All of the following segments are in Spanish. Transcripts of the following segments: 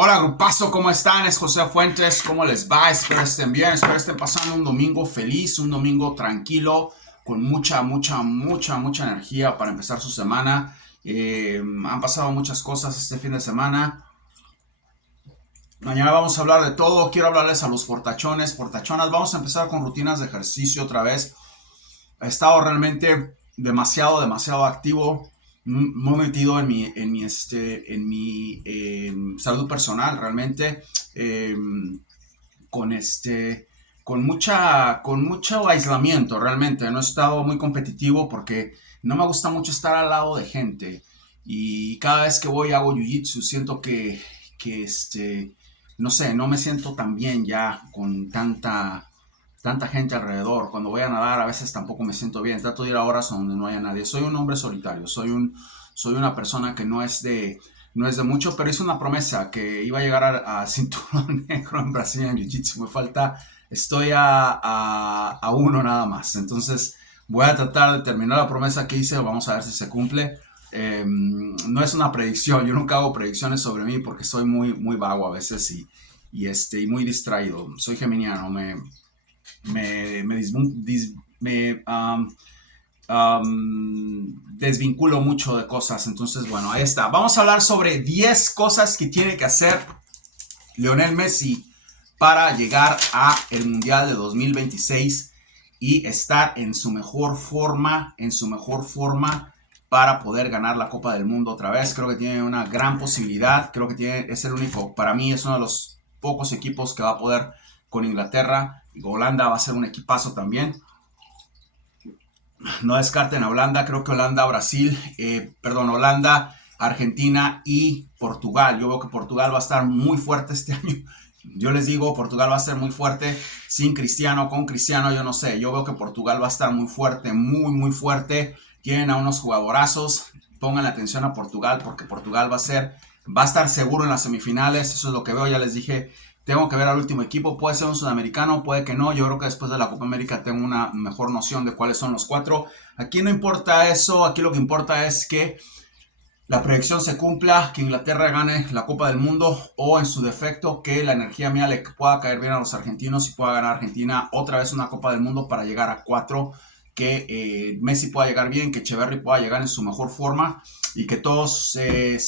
Hola grupazo, ¿cómo están? Es José Fuentes, ¿cómo les va? Espero estén bien, espero estén pasando un domingo feliz, un domingo tranquilo, con mucha energía para empezar su semana. Han pasado muchas cosas este fin de semana. Mañana vamos a hablar de todo, quiero hablarles a los fortachones, fortachonas. Vamos a empezar con rutinas de ejercicio otra vez. He estado realmente demasiado activo, muy metido en mi salud personal, realmente, eh, con con mucho aislamiento, realmente. No he estado muy competitivo porque no me gusta mucho estar al lado de gente. Y cada vez que voy hago jiu-jitsu, siento que no sé, no me siento tan bien ya con tanta gente alrededor. Cuando voy a nadar a veces tampoco me siento bien. Trato de ir a horas donde no haya nadie. Soy un hombre solitario, soy una persona que no es de mucho, pero hice una promesa que iba a llegar a cinturón negro en Brasil en Jiu-Jitsu. Estoy a uno nada más. Entonces voy a tratar de terminar la promesa que hice. Vamos a ver si se cumple. No es una predicción, yo nunca hago predicciones sobre mí porque soy muy vago a veces y muy distraído. Soy geminiano, me, desvinculo mucho de cosas. Entonces, bueno, ahí está. Vamos a hablar sobre 10 cosas que tiene que hacer Lionel Messi para llegar a el Mundial de 2026 y estar en su mejor forma para poder ganar la Copa del Mundo otra vez. Creo que tiene una gran posibilidad. Creo que es el único, para mí es uno de los pocos equipos que va a poder con Inglaterra. Holanda va a ser un equipazo también. No descarten a Holanda, creo que Holanda, Brasil, Holanda, Argentina y Portugal. Yo veo que Portugal va a estar muy fuerte este año. Yo les digo, Portugal va a ser muy fuerte, sin Cristiano, con Cristiano, yo no sé. Yo veo que Portugal va a estar muy fuerte, muy fuerte. Tienen a unos jugadorazos. Pongan atención a Portugal porque Portugal va a estar seguro en las semifinales. Eso es lo que veo, ya les dije. Tengo que ver al último equipo, puede ser un sudamericano, puede que no. Yo creo que después de la Copa América tengo una mejor noción de cuáles son los cuatro. Aquí no importa eso, aquí lo que importa es que la predicción se cumpla, que Inglaterra gane la Copa del Mundo o en su defecto que la energía mía le pueda caer bien a los argentinos y pueda ganar Argentina otra vez una Copa del Mundo para llegar a cuatro, que Messi pueda llegar bien, que Echeverri pueda llegar en su mejor forma y que todos se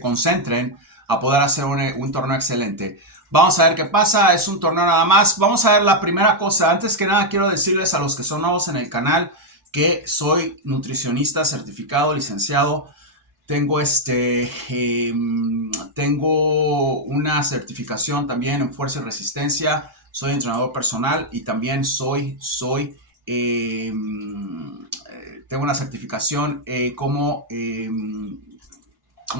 concentren a poder hacer un torneo excelente. Vamos a ver qué pasa, es un torneo nada más. Vamos a ver la primera cosa. Antes que nada quiero decirles a los que son nuevos en el canal que soy nutricionista certificado, licenciado. Tengo una certificación también en fuerza y resistencia. Soy entrenador personal y también tengo una certificación ¿cómo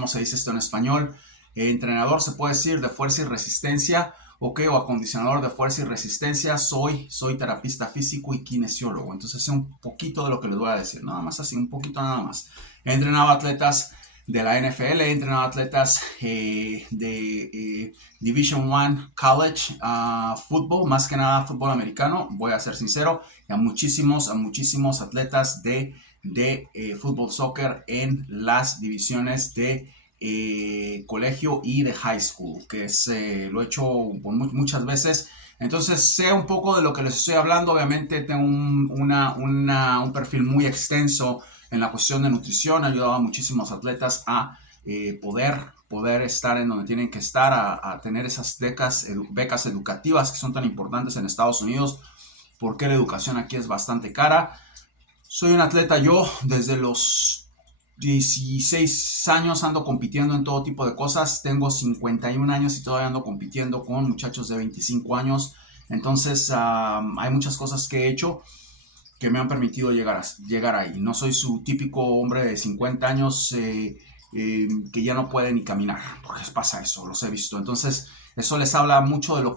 se dice esto en español? Entrenador, se puede decir, de fuerza y resistencia, o acondicionador de fuerza y resistencia. Soy terapista físico y kinesiólogo. Entonces sé un poquito de lo que les voy a decir, nada más así, un poquito nada más. He entrenado atletas de la NFL, he entrenado atletas de Division One College fútbol, más que nada fútbol americano, voy a ser sincero, y a muchísimos atletas de fútbol soccer en las divisiones de colegio y de high school, lo he hecho muchas veces. Entonces sé un poco de lo que les estoy hablando. Obviamente tengo un perfil muy extenso en la cuestión de nutrición. He ayudado a muchísimos atletas a poder estar en donde tienen que estar, a tener esas becas educativas que son tan importantes en Estados Unidos, porque la educación aquí es bastante cara. Soy un atleta, yo desde los 16 años ando compitiendo en todo tipo de cosas. Tengo 51 años y todavía ando compitiendo con muchachos de 25 años. Entonces hay muchas cosas que he hecho que me han permitido llegar ahí. No soy su típico hombre de 50 años que ya no puede ni caminar, porque pasa eso, los he visto. Entonces eso les habla mucho de lo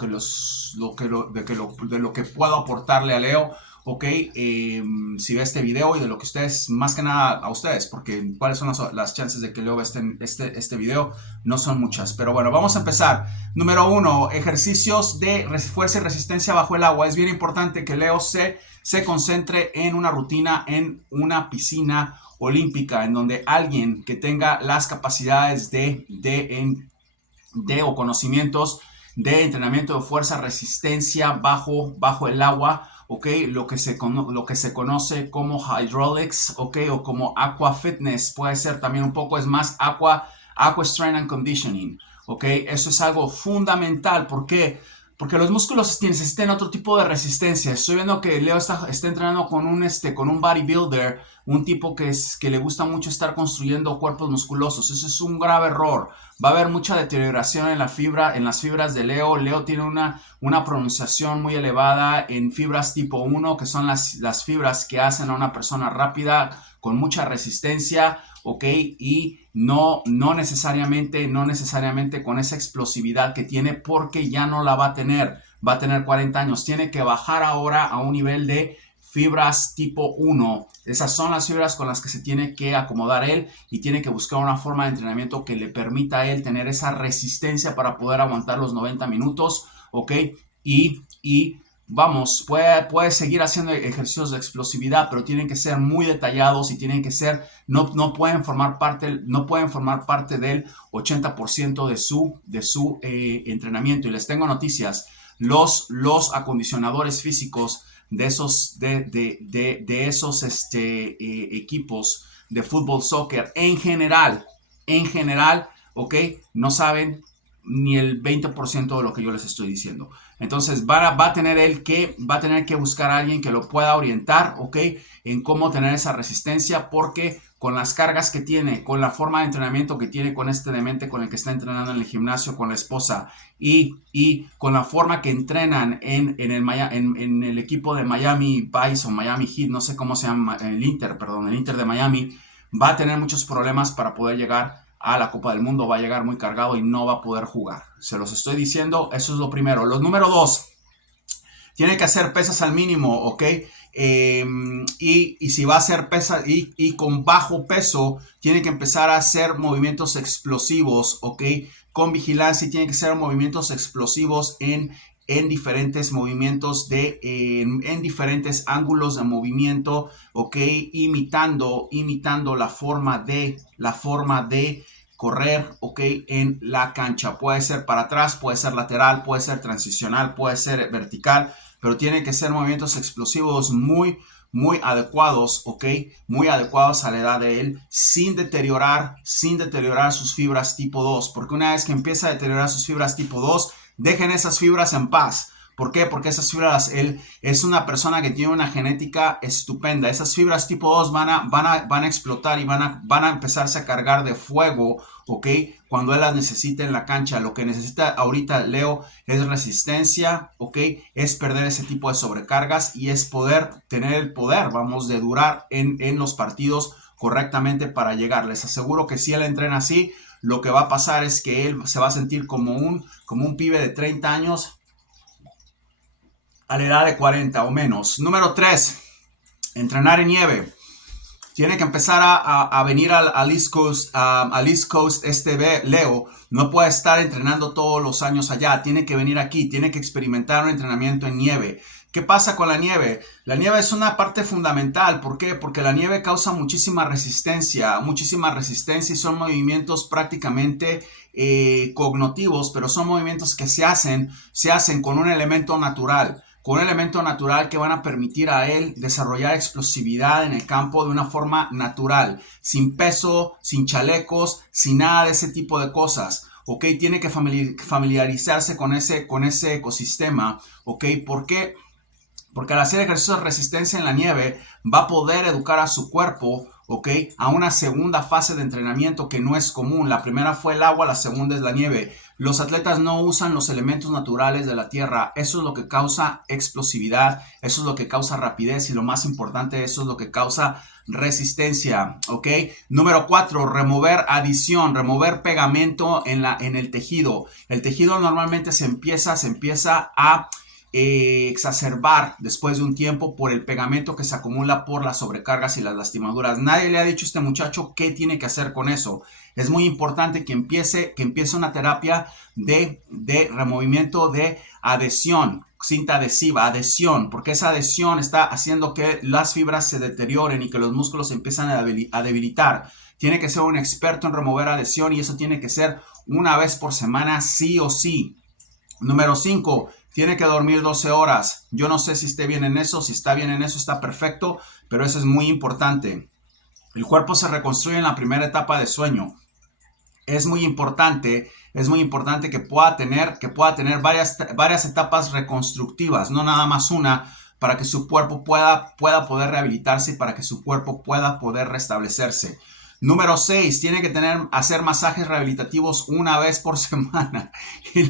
que puedo aportarle a Leo. Ok, si ve este video y de lo que ustedes, más que nada a ustedes, porque cuáles son las chances de que Leo vea este video, no son muchas. Pero bueno, vamos a empezar. Número 1, ejercicios de fuerza y resistencia bajo el agua. Es bien importante que Leo se concentre en una rutina en una piscina olímpica, en donde alguien que tenga las capacidades o conocimientos de entrenamiento de fuerza, resistencia bajo el agua, ¿ok? Lo que se conoce como hydraulics, ¿ok? O como aqua fitness, puede ser también un poco, es más aqua strength and conditioning, ¿ok? Eso es algo fundamental. ¿Por qué? Porque los músculos necesitan otro tipo de resistencia. Estoy viendo que Leo está entrenando con un bodybuilder, un tipo que le gusta mucho estar construyendo cuerpos musculosos. Eso es un grave error. Va a haber mucha deterioración en las fibras de Leo. Leo tiene una pronunciación muy elevada en fibras tipo 1, que son las fibras que hacen a una persona rápida, con mucha resistencia, ¿ok? Y no necesariamente con esa explosividad que tiene, porque ya no la va a tener 40 años, tiene que bajar ahora a un nivel de fibras tipo 1. Esas son las fibras con las que se tiene que acomodar él, y tiene que buscar una forma de entrenamiento que le permita a él tener esa resistencia para poder aguantar los 90 minutos, ¿ok? Y vamos, puede seguir haciendo ejercicios de explosividad, pero tienen que ser muy detallados y tienen que ser, no pueden formar parte del 80% de su entrenamiento. Y les tengo noticias: los acondicionadores físicos de esos equipos de fútbol, soccer en general, ¿ok? No saben ni el 20% de lo que yo les estoy diciendo. Entonces va a tener que buscar a alguien que lo pueda orientar, ¿ok? En cómo tener esa resistencia, porque con las cargas que tiene, con la forma de entrenamiento que tiene con este demente con el que está entrenando en el gimnasio con la esposa, y con la forma que entrenan en el equipo de Miami Vice o Miami Heat, no sé cómo se llama, el Inter de Miami, va a tener muchos problemas para poder llegar a la Copa del Mundo. Va a llegar muy cargado y no va a poder jugar. Se los estoy diciendo, eso es lo primero. Lo número 2, tiene que hacer pesas al mínimo, ¿ok? Y si va a hacer pesas y con bajo peso, tiene que empezar a hacer movimientos explosivos, ¿ok? Con vigilancia, y tiene que hacer movimientos explosivos en diferentes movimientos en diferentes ángulos de movimiento, ¿ok? Imitando la forma de correr, ¿ok? En la cancha. Puede ser para atrás, puede ser lateral, puede ser transicional, puede ser vertical, pero tienen que ser movimientos explosivos muy adecuados, ¿ok? Muy adecuados a la edad de él, sin deteriorar sus fibras tipo 2, porque una vez que empieza a deteriorar sus fibras tipo 2, dejen esas fibras en paz. ¿Por qué? Porque esas fibras, él es una persona que tiene una genética estupenda. Esas fibras tipo 2 van a explotar y van a empezarse a cargar de fuego, ¿ok? Cuando él las necesite en la cancha. Lo que necesita ahorita Leo es resistencia, ¿ok? Es perder ese tipo de sobrecargas y es tener el poder, vamos, de durar en los partidos correctamente para llegar. Les aseguro que si él entrena así, lo que va a pasar es que él se va a sentir como un pibe de 30 años a la edad de 40 o menos. Número 3, entrenar en nieve. Tiene que empezar a venir al East Coast, Leo. No puede estar entrenando todos los años allá. Tiene que venir aquí. Tiene que experimentar un entrenamiento en nieve. ¿Qué pasa con la nieve? La nieve es una parte fundamental. ¿Por qué? Porque la nieve causa muchísima resistencia y son movimientos prácticamente cognitivos, pero son movimientos que se hacen con un elemento natural. Que van a permitir a él desarrollar explosividad en el campo de una forma natural, sin peso, sin chalecos, sin nada de ese tipo de cosas, ¿ok? Tiene que familiarizarse con ese ecosistema, ¿ok? ¿Por qué? Porque al hacer ejercicios de resistencia en la nieve, va a poder educar a su cuerpo, ¿ok? A una segunda fase de entrenamiento que no es común. La primera fue el agua, la segunda es la nieve. Los atletas no usan los elementos naturales de la tierra. Eso es lo que causa explosividad, eso es lo que causa rapidez y lo más importante, eso es lo que causa resistencia, ¿ok? Número 4, remover pegamento en el tejido. El tejido normalmente se empieza a exacerbar después de un tiempo por el pegamento que se acumula por las sobrecargas y las lastimaduras. Nadie le ha dicho a este muchacho qué tiene que hacer con eso. Es muy importante que empiece una terapia de removimiento de adhesión. cinta adhesiva, adhesión, porque esa adhesión está haciendo que las fibras se deterioren y que los músculos empiezan a debilitar. Tiene que ser un experto en remover adhesión y eso tiene que ser una vez por semana sí o sí. Número 5, tiene que dormir 12 horas. Yo no sé si esté bien en eso, si está bien en eso está perfecto, pero eso es muy importante. El cuerpo se reconstruye en la primera etapa de sueño. Es muy importante que pueda tener varias etapas reconstructivas, no nada más una, para que su cuerpo pueda poder rehabilitarse y para que su cuerpo pueda poder restablecerse. Número 6, tiene que hacer masajes rehabilitativos una vez por semana. Y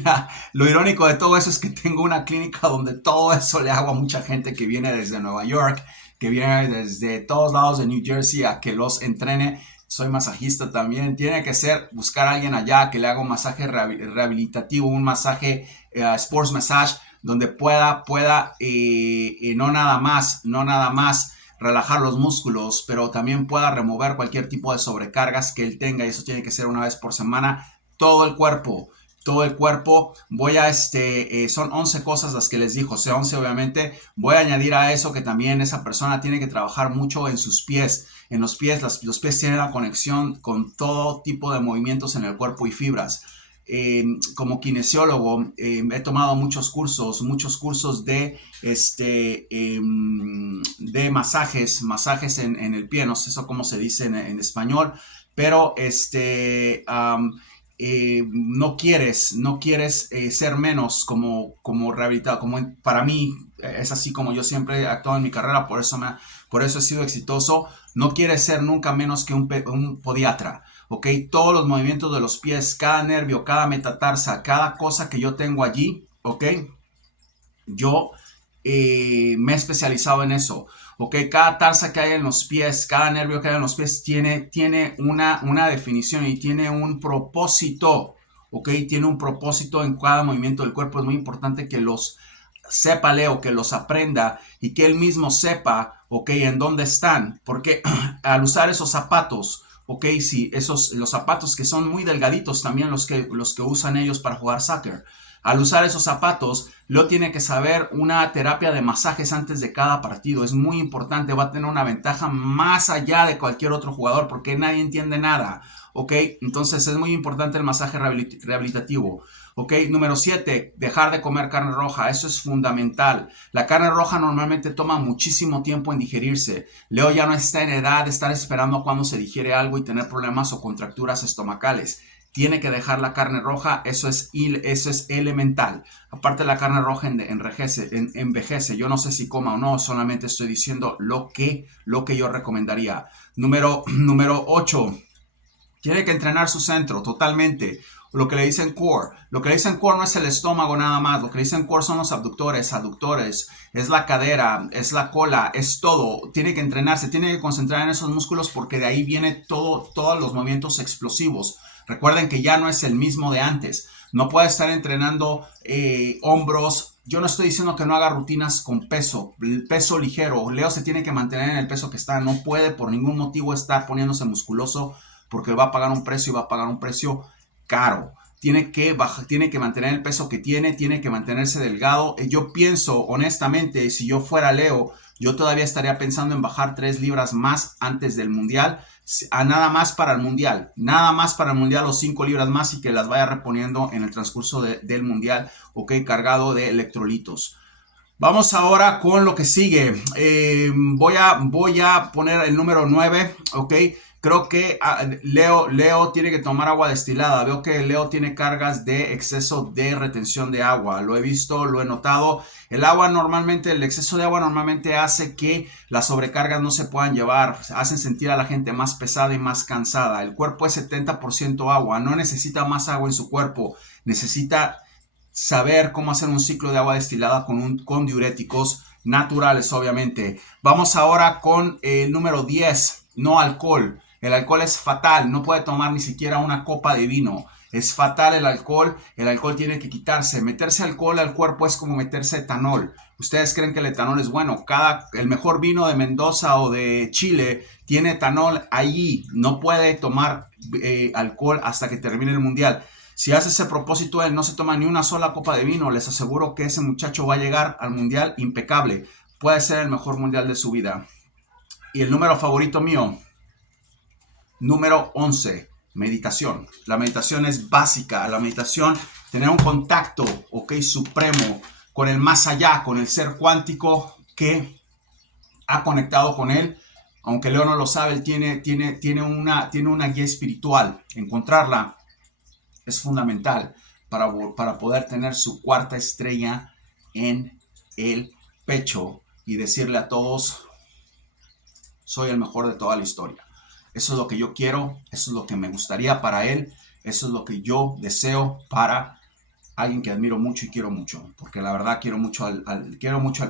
lo irónico de todo eso es que tengo una clínica donde todo eso le hago a mucha gente que viene desde Nueva York, que viene desde todos lados de New Jersey a que los entrene. Soy masajista también. Tiene que buscar a alguien allá que le haga un masaje rehabilitativo, un masaje sports massage, donde pueda no nada más relajar los músculos, pero también pueda remover cualquier tipo de sobrecargas que él tenga, y eso tiene que ser una vez por semana. Todo el cuerpo. Son 11 cosas las que les dijo, o sea, 11 obviamente. Voy a añadir a eso que también esa persona tiene que trabajar mucho en sus pies. En los pies, los pies tienen la conexión con todo tipo de movimientos en el cuerpo y fibras. Como kinesiólogo he tomado muchos cursos de masajes en el pie, no sé eso cómo se dice en español, pero no quieres ser menos como rehabilitado, para mí es así como yo siempre he actuado en mi carrera, por eso he sido exitoso. No quieres ser nunca menos que un podiatra. ¿Ok? Todos los movimientos de los pies, cada nervio, cada metatarsa, cada cosa que yo tengo allí, ¿ok? Yo me he especializado en eso, ¿ok? Cada tarsa que hay en los pies, cada nervio que hay en los pies tiene una definición y tiene un propósito, ¿ok? Tiene un propósito en cada movimiento del cuerpo. Es muy importante que los sepa Leo, que los aprenda y que él mismo sepa, ¿ok? En dónde están, porque al usar esos zapatos, ok, sí, los zapatos que son muy delgaditos también los que usan ellos para jugar soccer. Al usar esos zapatos, Leo tiene que saber una terapia de masajes antes de cada partido. Es muy importante, va a tener una ventaja más allá de cualquier otro jugador porque nadie entiende nada, ok. Entonces es muy importante el masaje rehabilitativo. Ok, número 7, dejar de comer carne roja. Eso es fundamental. La carne roja normalmente toma muchísimo tiempo en digerirse. Leo ya no está en edad de estar esperando a cuando se digiere algo y tener problemas o contracturas estomacales. Tiene que dejar la carne roja, eso es elemental. Aparte, la carne roja envejece. Yo no sé si coma o no, solamente estoy diciendo lo que yo recomendaría. Número 8, tiene que entrenar su centro totalmente. Lo que le dicen core. Lo que le dicen core no es el estómago nada más. Lo que le dicen core son los abductores, aductores. Es la cadera, es la cola, es todo. Tiene que entrenarse, tiene que concentrar en esos músculos porque de ahí viene todos los movimientos explosivos. Recuerden que ya no es el mismo de antes. No puede estar entrenando hombros. Yo no estoy diciendo que no haga rutinas con peso ligero. Leo se tiene que mantener en el peso que está. No puede por ningún motivo estar poniéndose musculoso porque va a pagar un precio y va a pagar un precio caro. Tiene que mantener el peso que tiene que mantenerse delgado. Yo pienso, honestamente, si yo fuera Leo, yo todavía estaría pensando en bajar 3 libras más antes del mundial, nada más para el mundial, o 5 libras más y que las vaya reponiendo en el transcurso del mundial, ok, cargado de electrolitos. Vamos ahora con lo que sigue. Voy a poner el número 9, ok. Creo que Leo tiene que tomar agua destilada. Veo que Leo tiene cargas de exceso de retención de agua. Lo he visto, lo he notado. El exceso de agua normalmente hace que las sobrecargas no se puedan llevar. Hacen sentir a la gente más pesada y más cansada. El cuerpo es 70% agua. No necesita más agua en su cuerpo. Necesita saber cómo hacer un ciclo de agua destilada con diuréticos naturales, obviamente. Vamos ahora con el número 10. No alcohol. El alcohol es fatal, no puede tomar ni siquiera una copa de vino. Es fatal el alcohol tiene que quitarse. Meterse alcohol al cuerpo es como meterse etanol. Ustedes creen que el etanol es bueno. El mejor vino de Mendoza o de Chile tiene etanol allí. No puede tomar alcohol hasta que termine el mundial. Si hace ese propósito, él no se toma ni una sola copa de vino, les aseguro que ese muchacho va a llegar al mundial impecable. Puede ser el mejor mundial de su vida. Y el número favorito mío, número 11, meditación. La meditación es básica. La meditación, tener un contacto, supremo con el más allá, con el ser cuántico que ha conectado con él. Aunque Leo no lo sabe, él tiene una guía espiritual. Encontrarla es fundamental para poder tener su cuarta estrella en el pecho y decirle a todos, soy el mejor de toda la historia. Eso es lo que yo quiero, eso es lo que me gustaría para él, eso es lo que yo deseo para alguien que admiro mucho y quiero mucho, porque la verdad quiero mucho al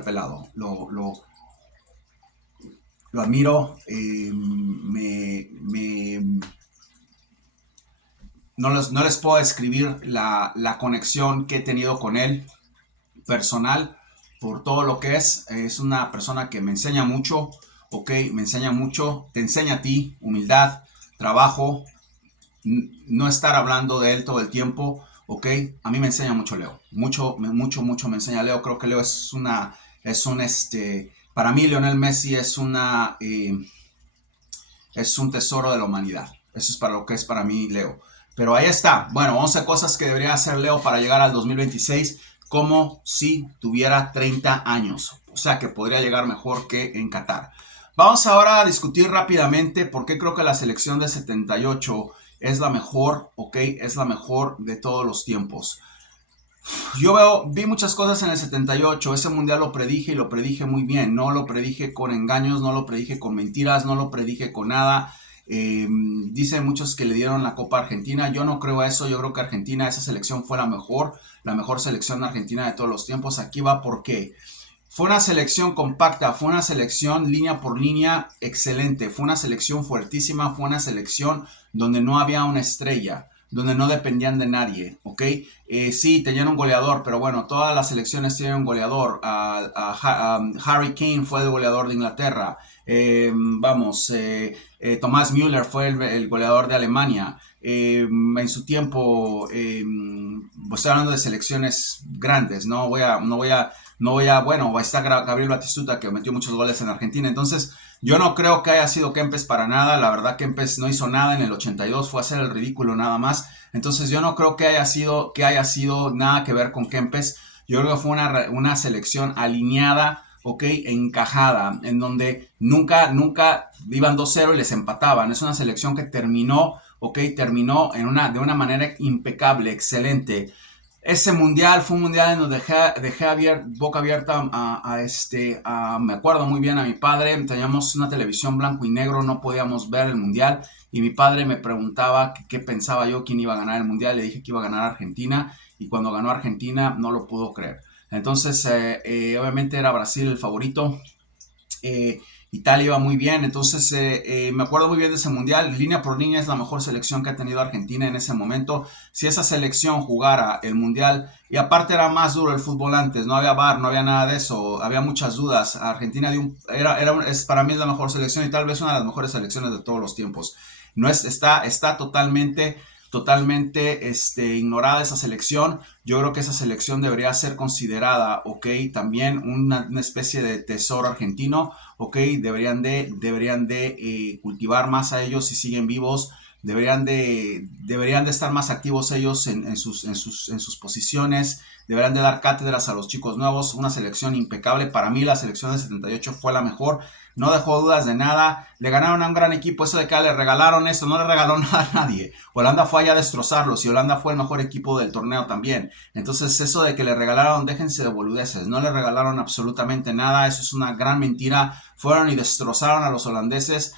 pelado, lo admiro, no les puedo describir la conexión que he tenido con él personal por todo lo que es una persona que me enseña mucho, me enseña mucho, te enseña a ti, humildad, trabajo, no estar hablando de él todo el tiempo, a mí me enseña mucho Leo, mucho me enseña Leo. Creo que Leo para mí Lionel Messi es un tesoro de la humanidad. Eso es para lo que es para mí Leo. Pero ahí está. Bueno, 11 cosas que debería hacer Leo para llegar al 2026 como si tuviera 30 años. O sea que podría llegar mejor que en Qatar. Vamos ahora a discutir rápidamente por qué creo que la selección de 78 es la mejor, es la mejor de todos los tiempos. Vi muchas cosas en el 78, ese mundial lo predije y lo predije muy bien, no lo predije con engaños, no lo predije con mentiras, no lo predije con nada. Dicen muchos que le dieron la Copa a Argentina, yo no creo eso, yo creo que Argentina, esa selección fue la mejor selección argentina de todos los tiempos. Aquí va por qué. Fue una selección compacta, fue una selección línea por línea excelente, fue una selección fuertísima, fue una selección donde no había una estrella, donde no dependían de nadie, sí, tenían un goleador, pero bueno, todas las selecciones tienen un goleador. Harry Kane fue el goleador de Inglaterra. Thomas Müller fue el goleador de Alemania. En su tiempo, estoy hablando de selecciones grandes, bueno, está Gabriel Batistuta que metió muchos goles en Argentina. Entonces, yo no creo que haya sido Kempes para nada. La verdad, Kempes no hizo nada en el 82, fue a hacer el ridículo nada más. Entonces, yo no creo que haya sido nada que ver con Kempes. Yo creo que fue una selección alineada, encajada, en donde nunca iban 2-0 y les empataban. Es una selección que terminó de una manera impecable, excelente. Ese mundial fue un mundial en donde dejé boca abierta me acuerdo muy bien a mi padre. Teníamos una televisión blanco y negro, no podíamos ver el mundial y mi padre me preguntaba qué pensaba yo, quién iba a ganar el mundial. Le dije que iba a ganar Argentina y cuando ganó Argentina no lo pudo creer. Entonces obviamente era Brasil el favorito. Italia iba muy bien, entonces me acuerdo muy bien de ese mundial. Línea por línea es la mejor selección que ha tenido Argentina en ese momento. Si esa selección jugara el mundial, y aparte era más duro el fútbol antes, no había VAR, no había nada de eso, había muchas dudas. Argentina para mí es la mejor selección y tal vez una de las mejores selecciones de todos los tiempos. No está totalmente ignorada esa selección. Yo creo que esa selección debería ser considerada, también una especie de tesoro argentino, deberían de cultivar más a ellos si siguen vivos. Deberían de estar más activos ellos en sus posiciones. Deberían de dar cátedras a los chicos nuevos. Una selección impecable. Para mí la selección de 78 fue la mejor. No dejó dudas de nada. Le ganaron a un gran equipo. Eso de que le regalaron esto, no le regaló nada a nadie. Holanda fue allá a destrozarlos y Holanda fue el mejor equipo del torneo también. Entonces eso de que le regalaron, déjense de boludeces. No le regalaron absolutamente nada. Eso es una gran mentira. Fueron y destrozaron a los holandeses.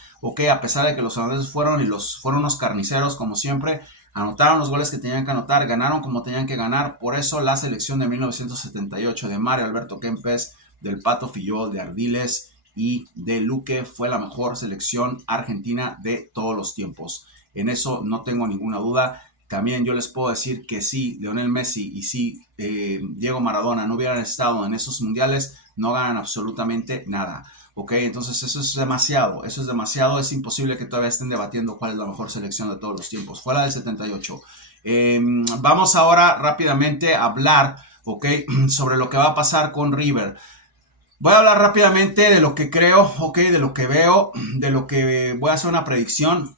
A pesar de que los holandeses fueron unos carniceros como siempre. Anotaron los goles que tenían que anotar, ganaron como tenían que ganar. Por eso la selección de 1978 de Mario Alberto Kempes, del Pato Fillol, de Ardiles y de Luque fue la mejor selección argentina de todos los tiempos. En eso no tengo ninguna duda. También yo les puedo decir que si Lionel Messi y si Diego Maradona no hubieran estado en esos mundiales, no ganan absolutamente nada. ¿ok? Entonces eso es demasiado, es imposible que todavía estén debatiendo cuál es la mejor selección de todos los tiempos, fuera del 78. Vamos ahora rápidamente a hablar, ¿ok? Sobre lo que va a pasar con River. Voy a hablar rápidamente de lo que creo, ok, de lo que veo, de lo que voy a hacer una predicción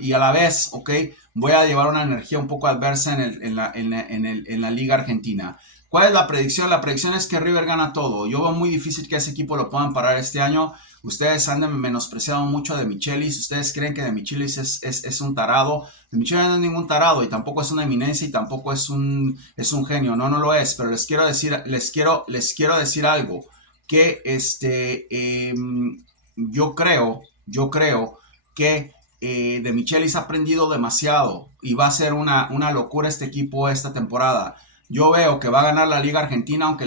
y a la vez, ok, voy a llevar una energía un poco adversa en la Liga Argentina. ¿Cuál es la predicción? La predicción es que River gana todo. Yo veo muy difícil que ese equipo lo puedan parar este año. Ustedes han menospreciado mucho a De Michelis. Ustedes creen que De Michelis es un tarado. De Michelis no es ningún tarado y tampoco es una eminencia y tampoco es un genio. No, no lo es. Pero les quiero decir algo. Que yo creo que De Michelis ha aprendido demasiado y va a ser una locura este equipo esta temporada. Yo veo que va a ganar la Liga Argentina, aunque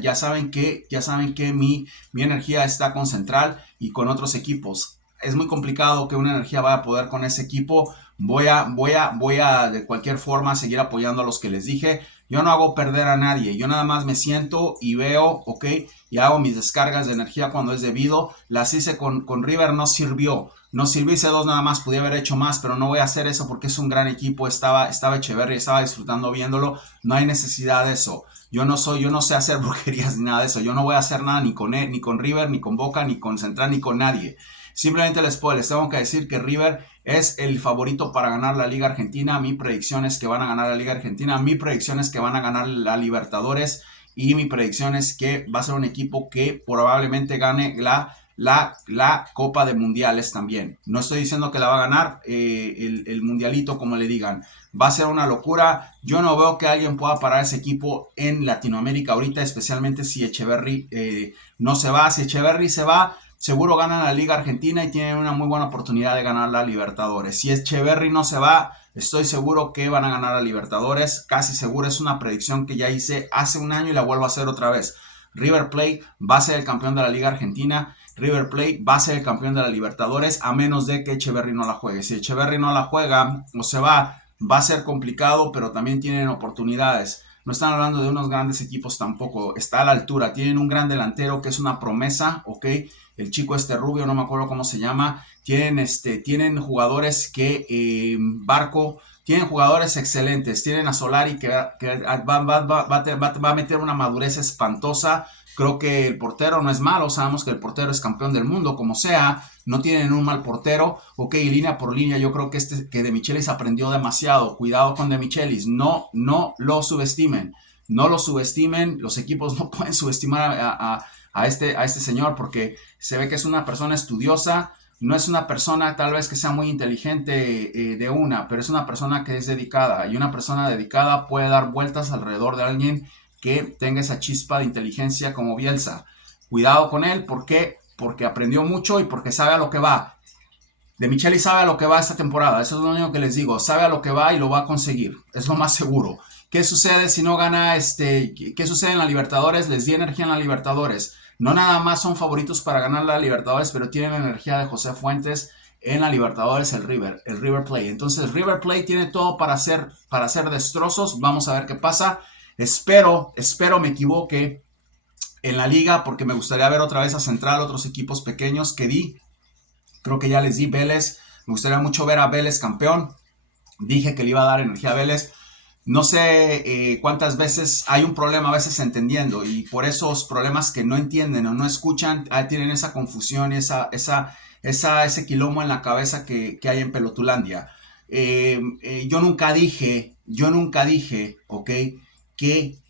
ya saben que mi energía está con Central y con otros equipos. Es muy complicado que una energía vaya a poder con ese equipo. Voy a de cualquier forma seguir apoyando a los que les dije. Yo no hago perder a nadie. Yo nada más me siento y veo, ok, y hago mis descargas de energía cuando es debido. Las hice con River, no sirvió. No sirvió, hice dos nada más, podía haber hecho más, pero no voy a hacer eso porque es un gran equipo. Estaba Echeverri, estaba disfrutando viéndolo. No hay necesidad de eso. Yo no sé hacer brujerías ni nada de eso. Yo no voy a hacer nada ni con River, ni con Boca, ni con Central, ni con nadie. Simplemente les tengo que decir que River es el favorito para ganar la Liga Argentina. Mi predicción es que van a ganar la Liga Argentina. Mi predicción es que van a ganar la Libertadores. Y mi predicción es que va a ser un equipo que probablemente gane la Copa de Mundiales también. No estoy diciendo que la va a ganar el mundialito, como le digan. Va a ser una locura. Yo no veo que alguien pueda parar ese equipo en Latinoamérica ahorita, especialmente si Echeverri no se va. Si Echeverri se va, seguro ganan la Liga Argentina y tienen una muy buena oportunidad de ganar la Libertadores. Si Echeverri no se va, estoy seguro que van a ganar la Libertadores. Casi seguro, es una predicción que ya hice hace un año y la vuelvo a hacer otra vez. River Plate va a ser el campeón de la Liga Argentina. River Plate va a ser el campeón de la Libertadores a menos de que Echeverri no la juegue. Si Echeverri no la juega o se va a ser complicado, pero también tienen oportunidades. No están hablando de unos grandes equipos tampoco. Está a la altura. Tienen un gran delantero que es una promesa, ¿ok? El chico rubio, no me acuerdo cómo se llama. Tienen jugadores que Barco. Tienen jugadores excelentes. Tienen a Solari que va a meter una madurez espantosa. Creo que el portero no es malo. Sabemos que el portero es campeón del mundo, como sea. No tienen un mal portero. Ok, línea por línea. Yo creo que De Michelis aprendió demasiado. Cuidado con De Michelis. No lo subestimen. No lo subestimen. Los equipos no pueden subestimar a este señor porque se ve que es una persona estudiosa. No es una persona tal vez que sea muy inteligente pero es una persona que es dedicada. Y una persona dedicada puede dar vueltas alrededor de alguien que tenga esa chispa de inteligencia como Bielsa. Cuidado con él, ¿por qué? Porque aprendió mucho y porque sabe a lo que va. De Michelis sabe a lo que va esta temporada, eso es lo único que les digo. Sabe a lo que va y lo va a conseguir, es lo más seguro. ¿Qué sucede si no gana qué sucede en la Libertadores? Les di energía en la Libertadores. No nada más son favoritos para ganar la Libertadores, pero tienen la energía de José Fuentes en la Libertadores, el River Plate. Entonces River Plate tiene todo para hacer destrozos. Vamos a ver qué pasa. Espero me equivoque en la liga porque me gustaría ver otra vez a Central, otros equipos pequeños que creo que ya les di. Vélez, me gustaría mucho ver a Vélez campeón. Dije que le iba a dar energía a Vélez. No sé cuántas veces hay un problema a veces entendiendo y por esos problemas que no entienden o no escuchan, tienen esa confusión y ese quilombo en la cabeza que hay en Pelotulandia. Yo nunca dije, ok, que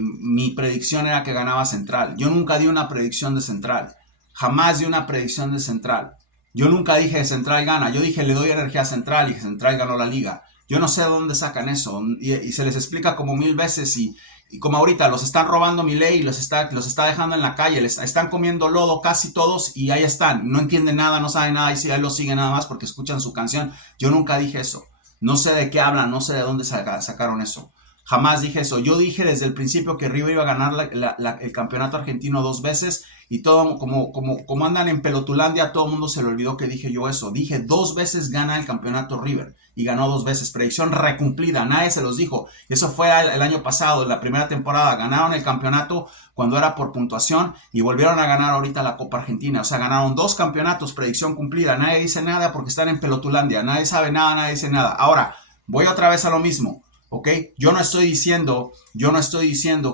mi predicción era que ganaba Central. Yo nunca di una predicción de Central. Jamás di una predicción de Central. Yo nunca dije Central gana. Yo dije le doy energía a Central y Central ganó la liga. Yo no sé de dónde sacan eso. Y se les explica como 1000 veces y como ahorita los están robando mi ley, los está dejando en la calle, les están comiendo lodo casi todos y ahí están. No entienden nada, no saben nada y si ahí los siguen nada más porque escuchan su canción. Yo nunca dije eso. No sé de qué hablan, no sé de dónde sacaron eso. Jamás dije eso. Yo dije desde el principio que River iba a ganar el campeonato argentino 2 veces y todo, como andan en Pelotulandia, todo el mundo se le olvidó que dije yo eso. Dije 2 veces gana el campeonato River y ganó 2 veces. Predicción recumplida, nadie se los dijo. Eso fue el año pasado, en la primera temporada. Ganaron el campeonato cuando era por puntuación y volvieron a ganar ahorita la Copa Argentina. O sea, ganaron 2 campeonatos, predicción cumplida. Nadie dice nada porque están en Pelotulandia. Nadie sabe nada, nadie dice nada. Ahora, voy otra vez a lo mismo. ¿Ok? Yo no estoy diciendo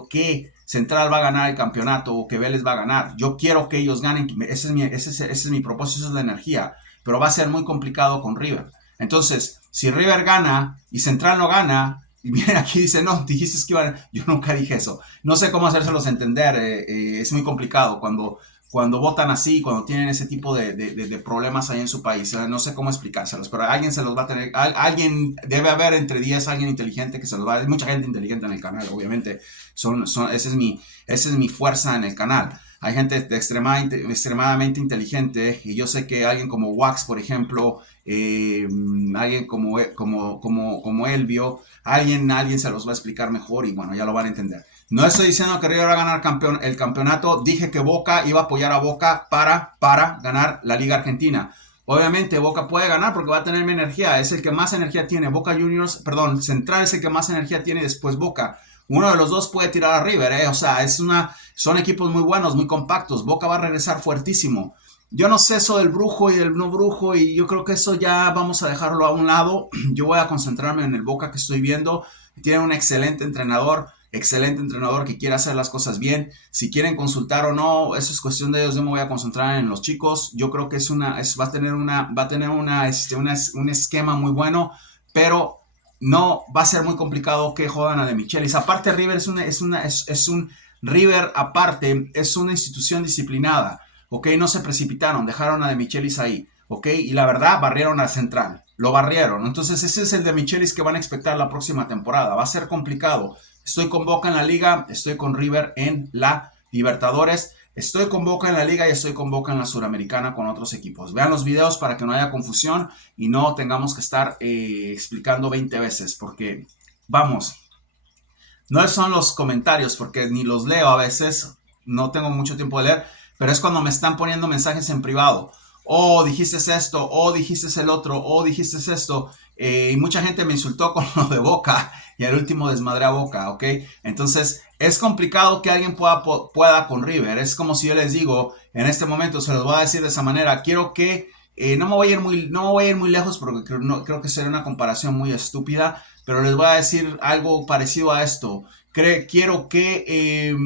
que Central va a ganar el campeonato o que Vélez va a ganar. Yo quiero que ellos ganen. Ese es mi propósito, esa es la energía. Pero va a ser muy complicado con River. Entonces, si River gana y Central no gana, y miren aquí dice, no, dijiste que iban. Yo nunca dije eso. No sé cómo hacérselos entender. Es muy complicado cuando votan así, cuando tienen ese tipo de problemas ahí en su país. No sé cómo explicárselos, pero alguien se los va a tener, alguien debe haber entre 10, alguien inteligente que se los va a, hay mucha gente inteligente en el canal, obviamente, esa es mi fuerza en el canal. Hay gente extremadamente inteligente y yo sé que alguien como Wax, por ejemplo, alguien como Elvio, alguien se los va a explicar mejor y bueno, ya lo van a entender. No estoy diciendo que River va a ganar el campeonato. Dije que Boca iba a apoyar a Boca para ganar la Liga Argentina. Obviamente Boca puede ganar porque va a tener energía. Es el que más energía tiene. Boca Juniors, perdón, Central es el que más energía tiene y después Boca. Uno de los dos puede tirar a River, O sea, son equipos muy buenos, muy compactos. Boca va a regresar fuertísimo. Yo no sé eso del brujo y del no brujo y yo creo que eso ya vamos a dejarlo a un lado. Yo voy a concentrarme en el Boca que estoy viendo. Tiene un excelente entrenador que quiere hacer las cosas bien. Si quieren consultar o no, eso es cuestión de ellos. Yo me voy a concentrar en los chicos. Yo creo que va a tener un esquema muy bueno, pero no va a ser muy complicado que jodan a De Michelis. Aparte, River es un River aparte, es una institución disciplinada. ¿Ok? No se precipitaron, dejaron a De Michelis ahí. ¿Ok? Y la verdad, barrieron al Central. Lo barrieron. Entonces, ese es el De Michelis que van a expectar la próxima temporada. Va a ser complicado. Estoy con Boca en la Liga, estoy con River en la Libertadores, estoy con Boca en la Liga y estoy con Boca en la Suramericana con otros equipos. Vean los videos para que no haya confusión y no tengamos que estar explicando 20 veces porque, vamos, no son los comentarios porque ni los leo a veces, no tengo mucho tiempo de leer, pero es cuando me están poniendo mensajes en privado. Oh, dijiste esto, oh, dijiste el otro, oh, dijiste esto. Y mucha gente me insultó con lo de Boca y al último desmadré a Boca, ¿ok? Entonces es complicado que alguien pueda con River. Es como si yo les digo, en este momento se los voy a decir de esa manera, quiero que, no me voy a ir muy lejos porque creo que sería una comparación muy estúpida, pero les voy a decir algo parecido a esto. Quiero que,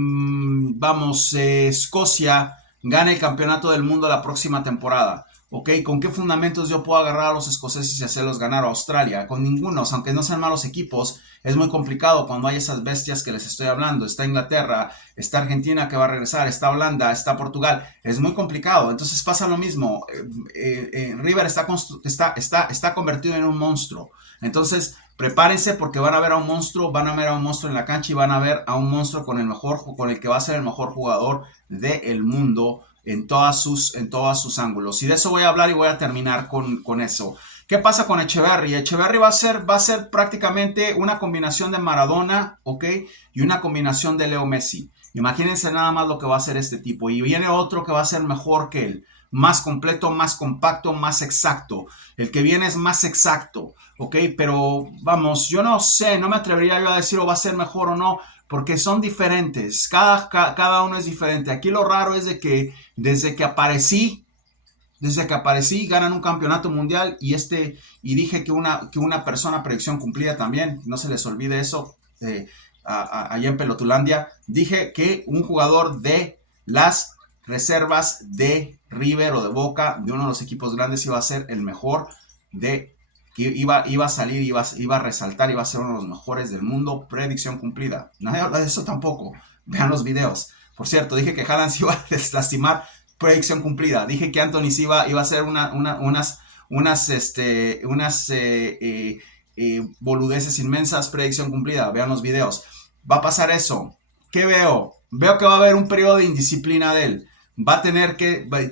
Escocia gane el campeonato del mundo la próxima temporada. ¿Ok? ¿Con qué fundamentos yo puedo agarrar a los escoceses y hacerlos ganar a Australia? Con ningunos, aunque no sean malos equipos, es muy complicado cuando hay esas bestias que les estoy hablando. Está Inglaterra, está Argentina que va a regresar, está Holanda, está Portugal. Es muy complicado. Entonces pasa lo mismo. River está convertido en un monstruo. Entonces prepárense porque van a ver a un monstruo, en la cancha y van a ver a un monstruo con el que va a ser el mejor jugador del mundo en todos sus ángulos. Y de eso voy a hablar y voy a terminar con eso. ¿Qué pasa con Echeverry? Echeverry va a ser prácticamente una combinación de Maradona, ¿ok? Y una combinación de Leo Messi. Imagínense nada más lo que va a hacer este tipo. Y viene otro que va a ser mejor que él. Más completo, más compacto, más exacto. El que viene es más exacto, ¿ok? Pero vamos, yo no sé, no me atrevería yo a decir o va a ser mejor o no, porque son diferentes, cada uno es diferente. Aquí lo raro es de que desde que aparecí ganan un campeonato mundial y dije que una persona, predicción cumplida también, no se les olvide eso, allá en Pelotulandia, dije que un jugador de las reservas de River o de Boca, de uno de los equipos grandes, iba a ser el mejor iba a salir, iba a resaltar, iba a ser uno de los mejores del mundo. Predicción cumplida. Nadie habla de eso tampoco. Vean los videos. Por cierto, dije que Haaland se iba a deslastimar. Predicción cumplida. Dije que Anthony se iba a hacer unas boludeces inmensas. Predicción cumplida. Vean los videos. Va a pasar eso. ¿Qué veo? Veo que va a haber un periodo de indisciplina de él.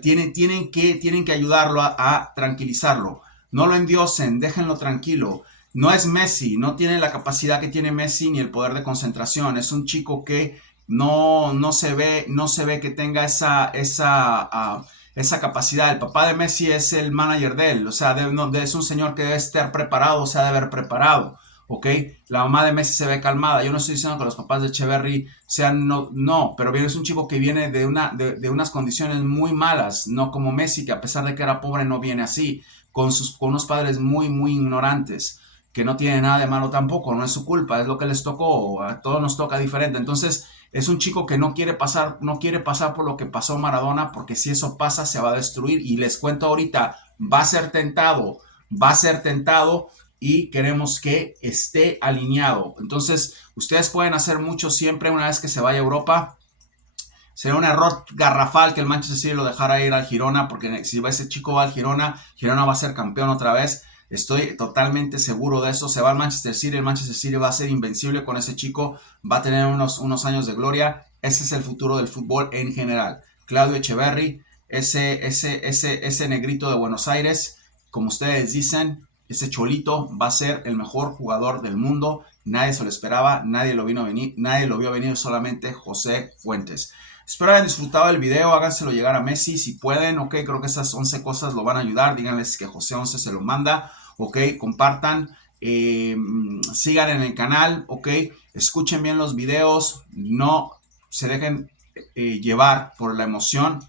Tienen que ayudarlo a tranquilizarlo. No lo endiosen, déjenlo tranquilo. no es Messi, no tiene la capacidad que tiene Messi ni el poder de concentración. Es un chico que no se ve que tenga esa capacidad. El papá de Messi es el manager de él, o sea, es un señor que debe estar preparado, o sea, debe haber preparado. ¿Ok? La mamá de Messi se ve calmada. Yo no estoy diciendo que los papás de Echeverry sean, no, pero bien, es un chico que viene de unas condiciones muy malas, no como Messi, que a pesar de que era pobre no viene así, con unos padres muy ignorantes, que no tiene nada de malo tampoco, no es su culpa, es lo que les tocó, a todos nos toca diferente. Entonces, es un chico que no quiere pasar por lo que pasó Maradona, porque si eso pasa se va a destruir. Y les cuento ahorita, va a ser tentado y queremos que esté alineado. Entonces, ustedes pueden hacer mucho siempre una vez que se vaya a Europa. Sería un error garrafal que el Manchester City lo dejara ir al Girona, porque si ese chico va al Girona, Girona va a ser campeón otra vez. Estoy totalmente seguro de eso. Se va al Manchester City, el Manchester City va a ser invencible con ese chico, va a tener unos años de gloria. Ese es el futuro del fútbol en general. Claudio Echeverry, ese negrito de Buenos Aires, como ustedes dicen, ese cholito va a ser el mejor jugador del mundo. Nadie se lo esperaba, nadie lo vio venir, solamente José Fuentes. Espero hayan disfrutado del video, háganselo llegar a Messi si pueden, ok, creo que esas 11 cosas lo van a ayudar, díganles que José 11 se lo manda, ok, compartan, sigan en el canal, ok, escuchen bien los videos, no se dejen llevar por la emoción,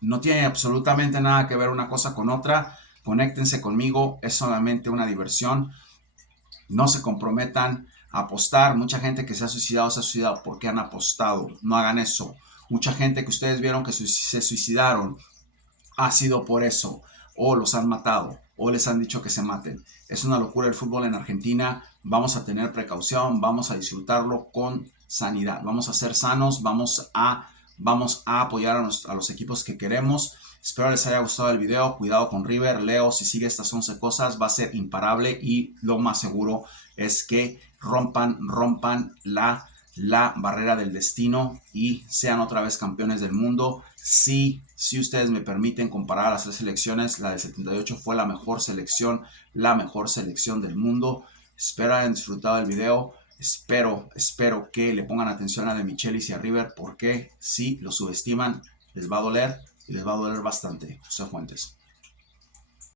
no tiene absolutamente nada que ver una cosa con otra, conéctense conmigo, es solamente una diversión, no se comprometan a apostar. Mucha gente que se ha suicidado porque han apostado. No hagan eso. Mucha gente que ustedes vieron que se suicidaron ha sido por eso. O los han matado. O les han dicho que se maten. Es una locura el fútbol en Argentina. Vamos a tener precaución. Vamos a disfrutarlo con sanidad. Vamos a ser sanos. Vamos a apoyar a los equipos que queremos. Espero les haya gustado el video. Cuidado con River. Leo, si sigue estas 11 cosas, va a ser imparable. Y lo más seguro es que rompan la barrera del destino y sean otra vez campeones del mundo. Si ustedes me permiten comparar las tres selecciones, la del 78 fue la mejor selección del mundo. Espero hayan disfrutado del video. Espero que le pongan atención a De Michelis y a River, porque si lo subestiman les va a doler y les va a doler bastante. José Fuentes.